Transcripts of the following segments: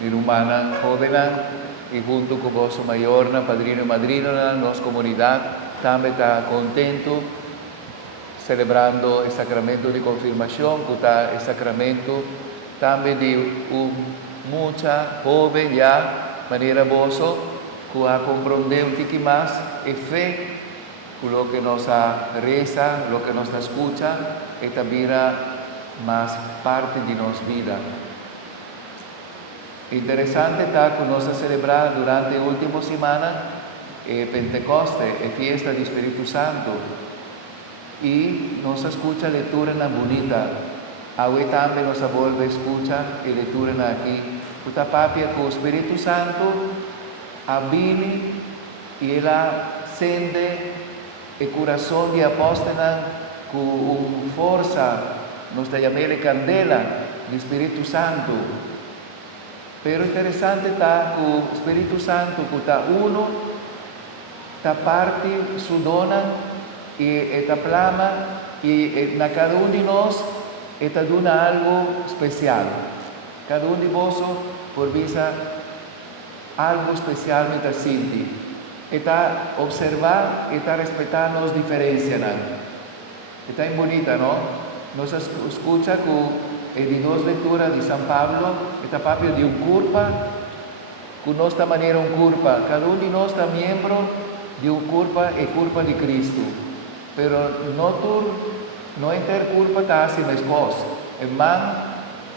mi rumana joven, y junto con vos, mayor, padrino y madrina, nos comunidad, también está contento celebrando el sacramento de confirmación, que está el sacramento también de mucha joven ya, manera boso, que ha comprendido un poquito más y fe, con lo que nos reza, lo que nos escucha, y también más parte de nuestra vida. Interesante está que nos celebrar durante la última semana Pentecoste, fiesta del Espíritu Santo, y nos escucha lectura en la bonita. Hoy también nos vuelve a escuchar y lectura aquí. Esta papia con el Espíritu Santo viene y él sende el corazón de apóstola con fuerza, nos llama candela del Espíritu Santo. Pero interesante está que el Espíritu Santo, que está uno, está parte su dona y esta plama, y en cada uno de nosotros está dona algo especial. Cada uno de vosotros por visa algo especial mientras siente. Está observar y está respetando las diferencias. Está muy bonita, ¿no? Nos escucha con de dos lecturas de San Pablo, esta papia de un culpa, con nuestra manera un culpa. Cada uno de nosotros es miembro de un culpa y culpa de Cristo. Pero no enter culpa está haciendo las cosas. El man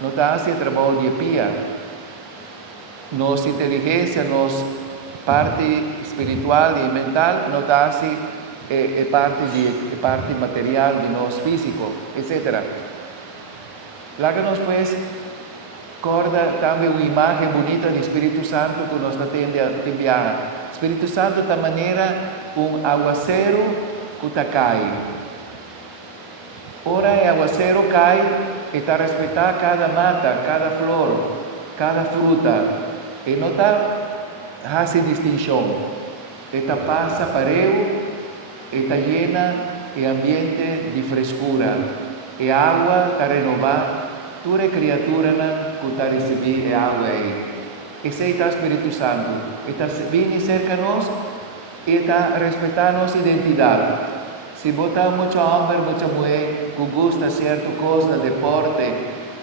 no está haciendo trabajo de pía. Nuestra inteligencia, nuestra parte espiritual y mental no está haciendo parte material de nuestro físico, etc. Láganos pues corda también una imagen bonita del Espíritu Santo que nos está enviando. Espíritu Santo de manera un aguacero que cae. Ora el aguacero cae y está respetar cada mata, cada flor, cada fruta. Y no hace distinción. Esta pasa pareo, está llena el ambiente de frescura. Y agua está renovada. Toda criatura que está recibiendo agua ahí. Ese es el Espíritu Santo. Está viene cerca de nosotros y está respetando nuestra identidad. Si botar mucho hombre, mucha mujer que gusta cierta cosa, deporte,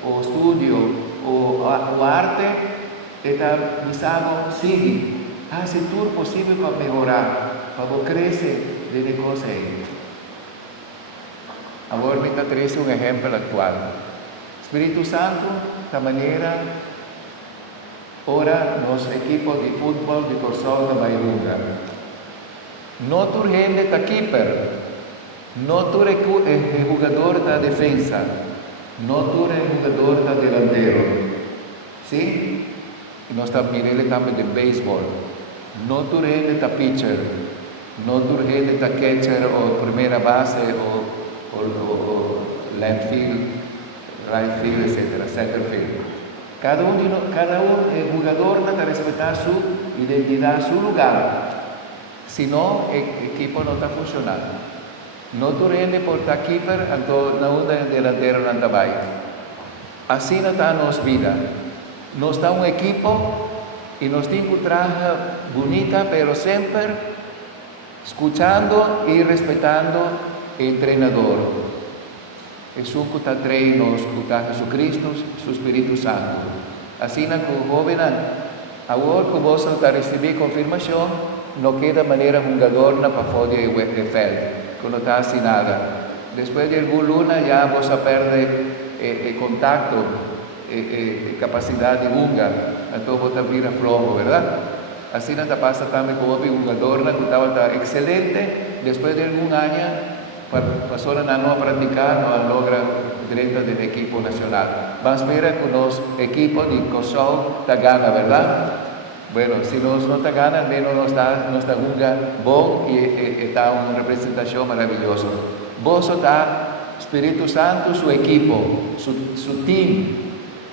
o estudio, o arte, está avisando, sigue. Hace todo lo posible para mejorar, para crecer de cosas ahí. Ahora me trae un ejemplo actual. Espíritu Santo, de manera, ahora los equipos de fútbol de Corsol de Bayrunga. No tu gente está keeper, no tu eres jugador de defensa, no tu eres jugador de delantero. ¿Sí? Y no está mirando también de béisbol. No tu gente está pitcher, no tu gente está catcher o primera base o left field, right field, etc., center field. Cada uno el jugador debe respetar su identidad, su lugar. Si no, el equipo no está funcionando. No tú rende por estar keeper, entonces no delantero no anda ahí. Así no está nuestra vida. Nos está un equipo y nos tiene que trabajar bonita, pero siempre escuchando y respetando el entrenador. Jesús que está traído, escuchar Jesucristo, su Espíritu Santo. Así como joven, ahora que vos está recibiendo confirmación, no queda manera jugador para fora de feld, que no está así nada. Después de alguna luna ya vos pierde el contacto, capacidad de jugar, entonces vos te vira flojo, ¿verdad? Así no te pasa también con un jugador que estaba excelente, después de algún año pasó a no practicar, no logra directo del equipo nacional. Vamos a ver que los equipos de Kosovo te ganan, ¿verdad? Bueno, si no te ganan, al menos no está jugando bon y está una representación maravillosa. Vos está Espíritu Santo, su equipo, su team.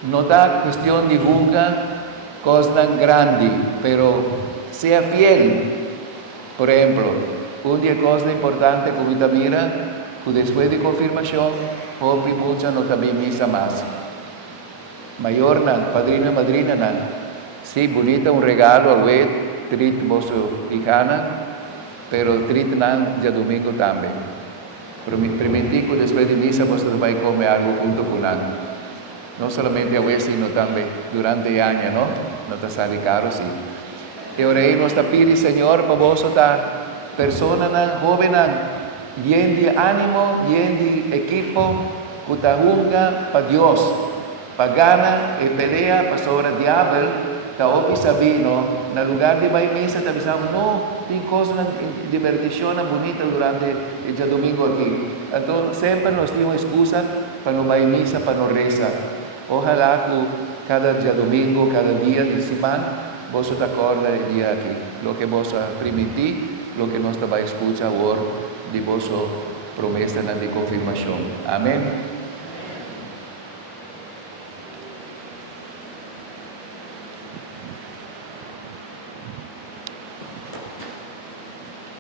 No está cuestión de jugar cosas grandes, pero sea fiel. Por ejemplo, una cosa importante que usted mira, que después de confirmación, pobre mucha no también misa más. Mayor, padrino y madrina, Sí, bonita un regalo a wet, trit boso icana, pero trit nan ya domingo también. Pero mi primitico después de misa boso va a comer algo junto con nan. No solamente a wet, sino también durante el año, ¿no? No te sale caro, sí. E orei nos pidi, Señor, para vos ta persona nan, joven nan, bien de ánimo, bien de equipo, kutahunga pa Dios, pa gana e pelea pa sobre diablo, ta opi sabino, na lugar de vai misa, ta bisamos, no, tem coisa na divertição bonita durante el dia domingo aqui. Então, sempre nós temos excusa para não vai misa, para não rezar. Ojalá que cada dia domingo, cada dia de semana, vos te acorda el día aquí, lo que vos permití, lo que nos va a escuchar ahora de vos promesa de confirmación. Amén.